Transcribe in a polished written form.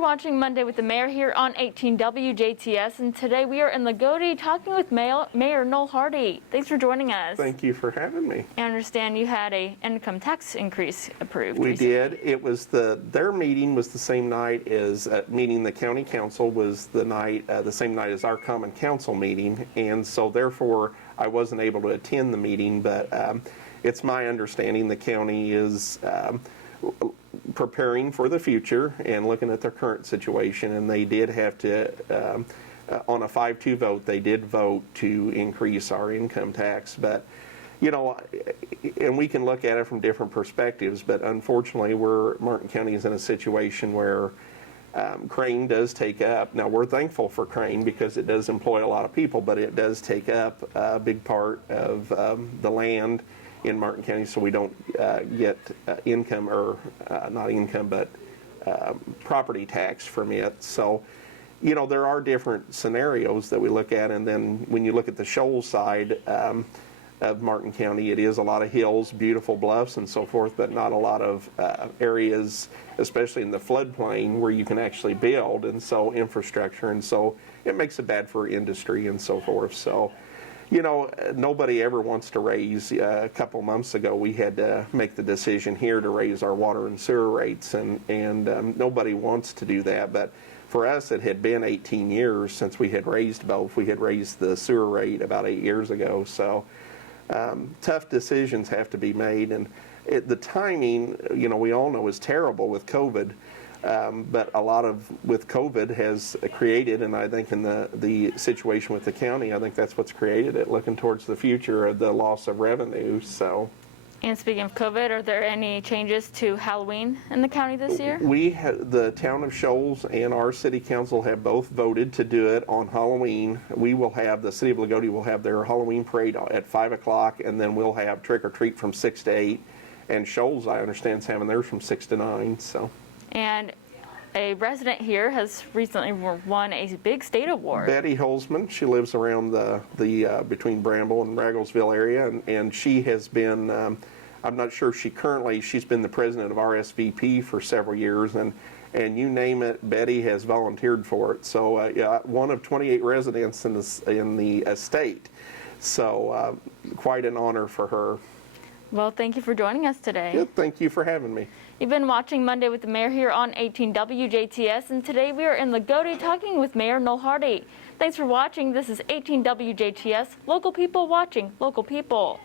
You're watching Monday with the Mayor here on 18 WJTS, and today we are in Loogootee talking with Mayor Noel Harty. Thanks for joining us. Thank you for having me. I understand you had an income tax increase approved. We recently. did. It was their meeting was the same night as meeting the county council was the same night as our common council meeting, and so therefore I wasn't able to attend the meeting. But it's my understanding the county is preparing for the future and looking at their current situation, and they did have to, on a 5-2 vote, they did vote to increase our income tax. But, you know, and we can look at it from different perspectives, but unfortunately Martin County is in a situation where Crane does take up, now we're thankful for Crane because it does employ a lot of people, but it does take up a big part of the land in Martin County, so we don't get income, or not income, but property tax from it. So, you know, there are different scenarios that we look at, and then when you look at the Shoals side of Martin County, it is a lot of hills, beautiful bluffs and so forth, but not a lot of areas, especially in the floodplain, where you can actually build, and so infrastructure, and so it makes it bad for industry and so forth. So, you know, nobody ever wants to raise. A couple months ago, we had to make the decision here to raise our water and sewer rates, and nobody wants to do that. But for us, it had been 18 years since we had raised both. We had raised the sewer rate about 8 years ago. So tough decisions have to be made, and the timing, you know, we all know is terrible with COVID. But a lot with COVID has created, and I think in the situation with the county, I think that's what's created it, looking towards the future of the loss of revenue. So. And speaking of COVID, are there any changes to Halloween in the county this year? The town of Shoals and our city council have both voted to do it on Halloween. We will have, the city of Loogootee will have their Halloween parade at 5 o'clock, and then we'll have trick or treat from 6 to 8. And Shoals, I understand, is having theirs from 6 to 9. So. And a resident here has recently won a big state award. Betty Holzman, she lives around the between Bramble and Ragglesville area, and she has been, I'm not sure she's been the president of RSVP for several years, and you name it, Betty has volunteered for it. So yeah, one of 28 residents in the estate. So quite an honor for her. Well, thank you for joining us today. Yeah, thank you for having me. You've been watching Monday with the Mayor here on 18 WJTS, and today we are in Loogootee talking with Mayor Noel Harty. Thanks for watching. This is 18 WJTS, local people watching local people.